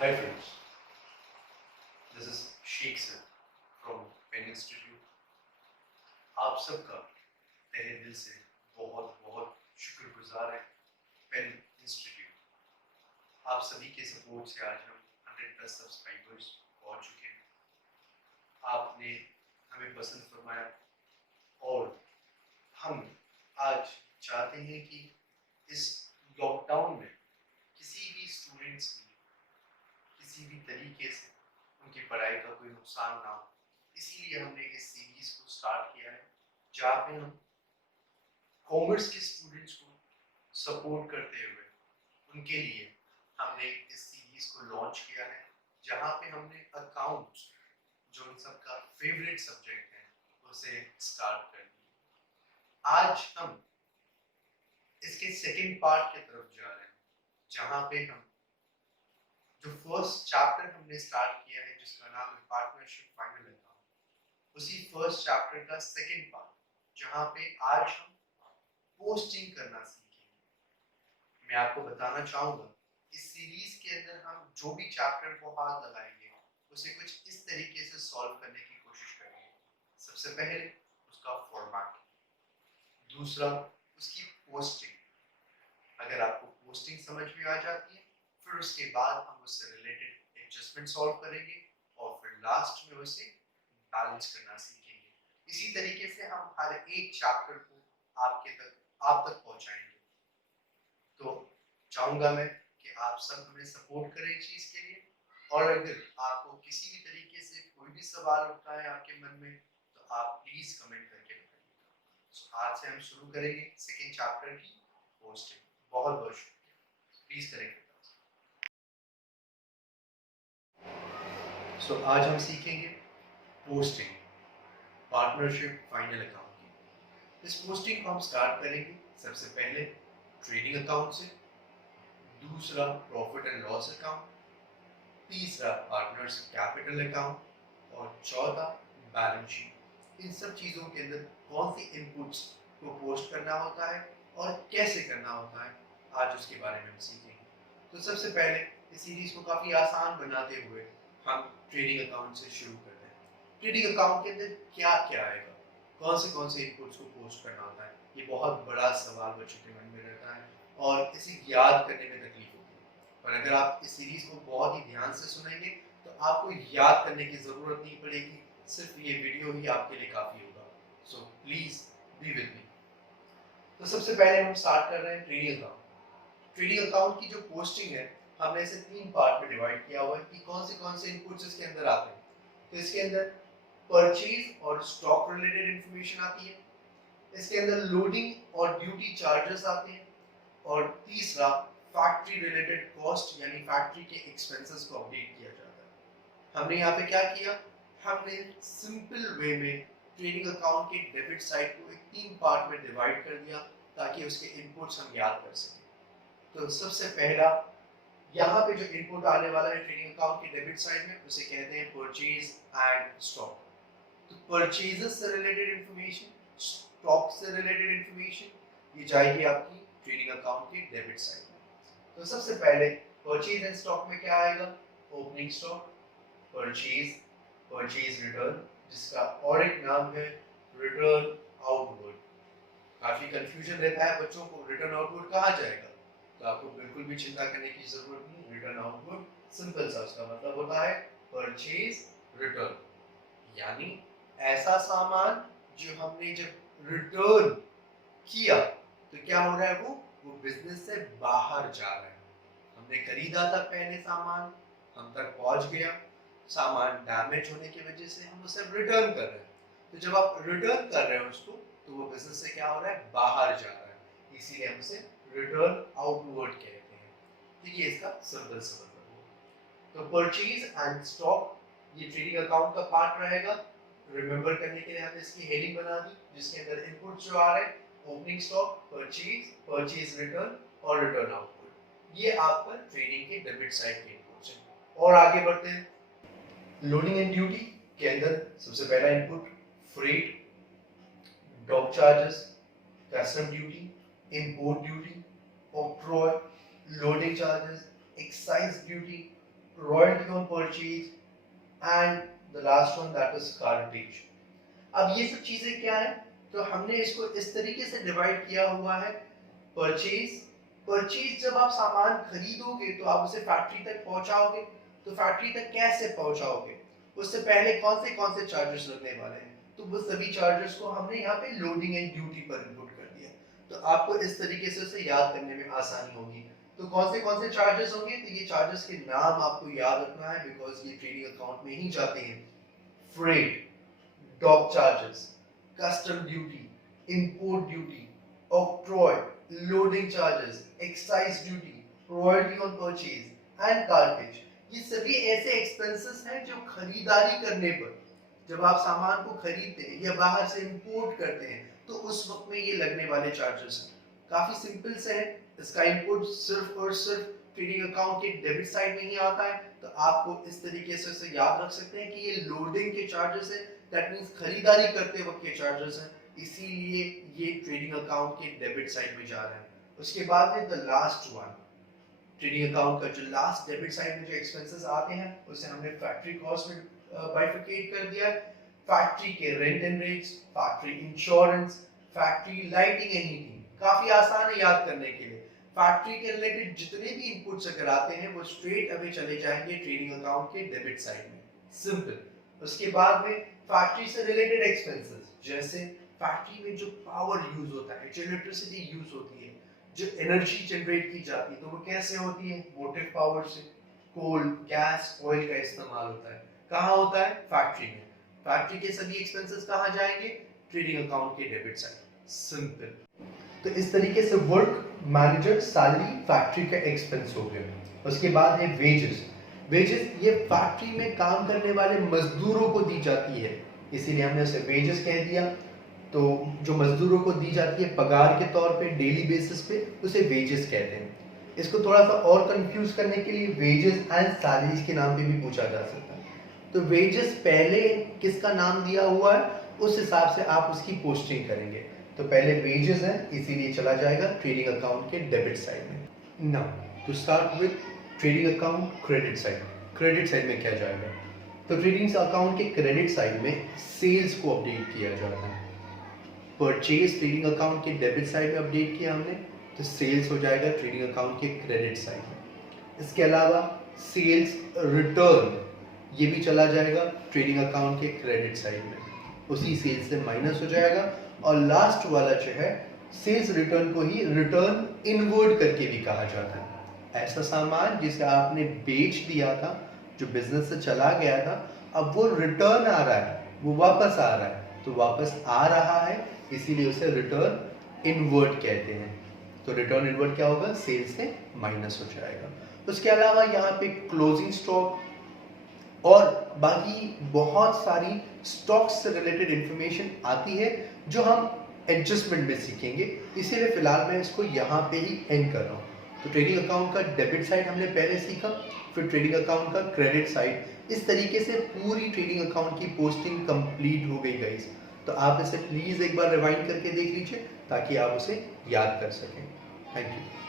Hi friends, this is Sheikh sir from Penn Institute. आप सबका तहे दिल से बहुत बहुत शुक्रगुजार है पेन इंस्टीट्यूट। आप सभी के सपोर्ट से आज हम 100+ सब्सक्राइबर्स पहुंच चुके हैं। आपने हमें पसंद फरमाया और हम आज चाहते हैं कि इस लॉकडाउन में किसी भी स्टूडेंट्स की किसी भी तरीके से उनकी पढ़ाई का कोई नुकसान ना हो, इसीलिए हमने इस सीरीज को स्टार्ट किया है जहाँ पे हम कॉमर्स के स्टूडेंट्स को सपोर्ट करते हुए उनके लिए हमने इस सीरीज को लॉन्च किया है, जहाँ पे हमने अकाउंट्स जो इन सबका फेवरेट सब्जेक्ट है उसे स्टार्ट कर दिया। आज हम इसके सेकंड पार्ट की तरफ जा रहे हैं, जहाँ पे हम जो फर्स्ट चैप्टर हमने स्टार्ट किया है जिसका नाम है पार्टनरशिप फाइनल अकाउंट, उसी फर्स्ट चैप्टर का सेकंड पार्ट जहां पे आज हम पोस्टिंग करना सीखेंगे। मैं आपको बताना चाहूंगा इस सीरीज के अंदर हम जो भी चैप्टर को हाथ लगाएंगे उसे कुछ इस तरीके से सॉल्व करने की कोशिश करेंगे। सबसे पहले उसका फॉर्मेट, दूसरा उसकी पोस्टिंग। अगर आपको पोस्टिंग समझ में आ जाती है फिर उसके बाद हम उससे रिलेटेड एडजस्टमेंट सॉल्व करेंगे और फिर लास्ट में उसे बैलेंस करना सीखेंगे। इसी तरीके से हम हर एक चैप्टर को आप तक पहुंचाएंगे। तो चाहूंगा मैं कि आप सब हमें सपोर्ट करें इस चीज के लिए, और अगर आपको किसी भी तरीके से कोई भी सवाल उठता है आपके मन में तो आप प्लीज कमेंट करके बताइएगा। आज से हम शुरू करेंगे सेकेंड चैप्टर की पोस्टिंग। बहुत बहुत शुक्रिया, प्लीज करेंगे। आज हम सीखेंगे पोस्टिंग, पार्टनरशिप फाइनल अकाउंट की। इस पोस्टिंग को हम स्टार्ट करेंगे सबसे पहले ट्रेडिंग अकाउंट से, दूसरा प्रॉफिट एंड लॉस अकाउंट, तीसरा पार्टनर्स कैपिटल अकाउंट और चौथा बैलेंस शीट। इन सब चीज़ों के अंदर कौन सी इनपुट्स को पोस्ट करना होता है और कैसे करना होता है, आज उसके बारे में हम सीखेंगे। तो सबसे पहले इस सीरीज को काफ़ी आसान बनाते हुए हम ट्रेडिंग अकाउंट से शुरू करते हैं। ट्रेडिंग अकाउंट के अंदर क्या क्या आएगा, कौन से इनपुट्स को पोस्ट करना होता है, ये बहुत बड़ा सवाल बच्चों के मन में रहता है और इसे याद करने में तकलीफ होती है। पर अगर आप इस सीरीज को बहुत ही ध्यान से सुनेंगे तो आपको याद करने की ज़रूरत नहीं पड़ेगी, सिर्फ ये वीडियो ही आपके लिए काफ़ी होगा। So please be with me. तो सबसे पहले हम स्टार्ट कर रहे हैं ट्रेडिंग अकाउंट। ट्रेडिंग अकाउंट की जो पोस्टिंग है हमने इसे 3 पार्ट में डिवाइड किया हुआ है कि कौन से इनपुट्स इसके अंदर आते हैं। तो इसके अंदर परचेज और स्टॉक रिलेटेड इंफॉर्मेशन आती है, इसके अंदर लोडिंग और ड्यूटी चार्जेस आते हैं, और तीसरा फैक्ट्री रिलेटेड कॉस्ट यानी फैक्ट्री के एक्सपेंसेस को अपडेट किया जाता है। हमने यहाँ पे क्या किया, हमने सिंपल वे में ट्रेडिंग अकाउंट के डेबिट साइड को एक 3 पार्ट में डिवाइड कर दिया ताकि उसके इनपुट्स हम याद कर सकें। तो सबसे पहला यहाँ पे जो इनपुट आने वाला है ट्रेडिंग अकाउंट के डेबिट साइड में उसे कहते हैं परचेज एंड स्टॉक। तो परचेजेस से रिलेटेड इंफॉर्मेशन, स्टॉक से रिलेटेड इंफॉर्मेशन, ये जाएगी आपकी ट्रेडिंग अकाउंट की डेबिट साइड में। तो सबसे पहले परचेज एंड स्टॉक में क्या आएगा, opening stock, purchase, purchase return जिसका और एक नाम है रिटर्न आउटवर्ड। काफी कंफ्यूजन रहता है बच्चों को, रिटर्न आउटवर्ड कहाँ जाएगा, तो आपको बिल्कुल भी चिंता करने की जरूरत नहीं। रिटर्न आउटवर्ड सिंपल सा उसका मतलब होता है परचेज रिटर्न, यानी ऐसा सामान जो हमने जब रिटर्न किया तो क्या हो रहा है, वो बिजनेस से बाहर जा रहा है। हमने खरीदा था पहले सामान, हम तक पहुंच गया, सामान डैमेज होने की वजह से हम उसे रिटर्न कर रहे हैं। तो जब आप रिटर्न कर रहे हो उसको तो वो बिजनेस से क्या हो रहा है, बाहर जा रहा है, इसीलिए हम उसे रिटर्न आउटवर्ड कहते हैं। तो ये इसका सिंपल सा मतलब है। तो परचेज एंड स्टॉक ये ट्रेडिंग अकाउंट का पार्ट रहेगा। रिमेंबर करने के लिए हमने इसकी हेडिंग बना दी जिसके अंदर इनपुट जो आ रहे हैं opening stock, purchase, purchase return और रिटर्न आउटपुट, ये आपका ट्रेडिंग के डेबिट साइड के इनपुट्स हैं। और आगे बढ़ते हैं, लोडिंग एंड ड्यूटी के अंदर सबसे पहला input freight, dock charges, custom duty, import duty, octroi, loading charges, excise duty, royalty on purchase, and the last one that is cartage. अब ये सब चीजें क्या है, तो हमने इसको इस तरीके से डिवाइड किया हुआ है। परचेज जब आप सामान खरीदोगे तो आप उसे फैक्ट्री तक पहुंचाओगे, तो फैक्ट्री तक कैसे पहुंचाओगे, उससे पहले कौन से चार्जेस लगने वाले हैं, तो वो सभी चार्जेस को हमने यहाँ पे लोडिंग एंड ड्यूटी पर इनपुट कर दिया। तो आपको इस तरीके से उसे याद करने में आसानी होगी। तो कौन से चार्जेस होंगे, तो ये चार्जेस के नाम आपको याद रखना है बिकॉज ये ट्रेडिंग अकाउंट में ही जाते हैं। Freight, dock charges, custom duty, import duty, octroi, loading charges, excise duty, royalty on purchase and cartage. ये सभी ऐसे एक्सपेंसेस हैं जो खरीदारी करने पर, जब आप सामान को खरीदते हैं या बाहर से इंपोर्ट करते हैं तो उस वक्त में ये लगने वाले चार्जेस हैं। काफी सिंपल से है, इसका इनपुट सिर्फ और सिर्फ ट्रेडिंग अकाउंट के डेबिट साइड में ही आता है। तो आपको इस तरीके से इसे याद रख सकते हैं कि ये लोडिंग के चार्जेस है, दैट मींस खरीदारी करते वक्त के चार्जेस हैं, इसीलिए ये ट्रेडिंग अकाउंट के डेबिट साइड में जा रहा है। उसके बाद में the last one, trading account का जो लास्ट डेबिट साइड में जो एक्सपेंसेस आते हैं उसे हमने फैक्ट्री कॉस्ट में बाइफरकेट कर दिया। फैक्ट्री के rent and rates, factory insurance, factory lighting and heating, काफी आसान है याद करने के लिए। फैक्ट्री के रिलेटेड जितने भी इनपुट्स अगर आते हैं वो स्ट्रेट अवे चले जाएंगे ट्रेडिंग अकाउंट के डेबिट साइड में, सिंपल। उसके बाद में फैक्ट्री से रिलेटेड एक्सपेंसेस, जैसे फैक्ट्री में जो पावर यूज होता है, जो इलेक्ट्रिसिटी यूज होती है, जो एनर्जी जनरेट की जाती है, तो वो कैसे होती है, मोटिव पावर से। कोल, गैस, ऑयल का इस्तेमाल होता है, कहाँ होता है, फैक्ट्री में। फैक्ट्री के सभी एक्सपेंसेस कहाँ जाएंगे, ट्रेडिंग अकाउंट के डेबिट साइड, सिंपल। तो इस तरीके से वर्क मैनेजर सैलरी फैक्ट्री का एक्सपेंस हो गया। उसके बाद है वेजेस। ये फैक्ट्री में काम करने वाले मजदूरों को दी जाती है, इसीलिए हमने उसे वेजेस कह दिया। तो जो मजदूरों को दी जाती है पगार के तौर पे डेली बेसिस पे, उसे वेजेस कहते हैं। इसको थोड़ा सा और कंफ्यूज करने के लिए वेजेस एंड सैलरीज के नाम पे भी पूछा जा सकता है। तो वेजेस पहले किसका नाम दिया हुआ है उस हिसाब से आप उसकी पोस्टिंग करेंगे। तो पहले वेजेस है, इसीलिए चला जाएगा ट्रेडिंग अकाउंट के डेबिट साइड में। Now to start with trading account credit side. Credit side में क्या जाएगा, तो ट्रेडिंग अकाउंट के क्रेडिट साइड में सेल्स को अपडेट किया जाता है। परचेज ट्रेडिंग अकाउंट के डेबिट साइड में अपडेट किया हमने, तो सेल्स हो जाएगा ट्रेडिंग अकाउंट के क्रेडिट साइड में। इसके अलावा सेल्स रिटर्न ये भी चला जाएगा ट्रेडिंग अकाउंट के क्रेडिट साइड में, उसी सेल्स से माइनस हो जाएगा। और लास्ट वाला जो है सेल्स रिटर्न को ही रिटर्न इनवर्ड करके भी कहा जाता है। ऐसा सामान जिसे आपने बेच दिया था, जो बिजनेस से चला गया था, अब वो रिटर्न आ रहा है, वो वापस आ रहा है, तो वापस आ रहा है इसीलिए उसे रिटर्न इनवर्ड कहते हैं। तो रिटर्न इनवर्ड क्या होगा, सेल्स से माइनस हो जाएगा। उसके अलावा यहाँ पे क्लोजिंग स्टॉक और बाकी बहुत सारी स्टॉक्स से रिलेटेड इंफॉर्मेशन आती है जो हम एडजस्टमेंट में सीखेंगे, इसीलिए फिलहाल मैं इसको यहाँ पे ही एंड कर रहा हूँ। तो ट्रेडिंग अकाउंट का डेबिट साइड हमने पहले सीखा, फिर ट्रेडिंग अकाउंट का क्रेडिट साइड। इस तरीके से पूरी ट्रेडिंग अकाउंट की पोस्टिंग कंप्लीट हो गई गाइस। तो आप इसे प्लीज एक बार रिवाइंड करके देख लीजिए ताकि आप उसे याद कर सकें। Thank you.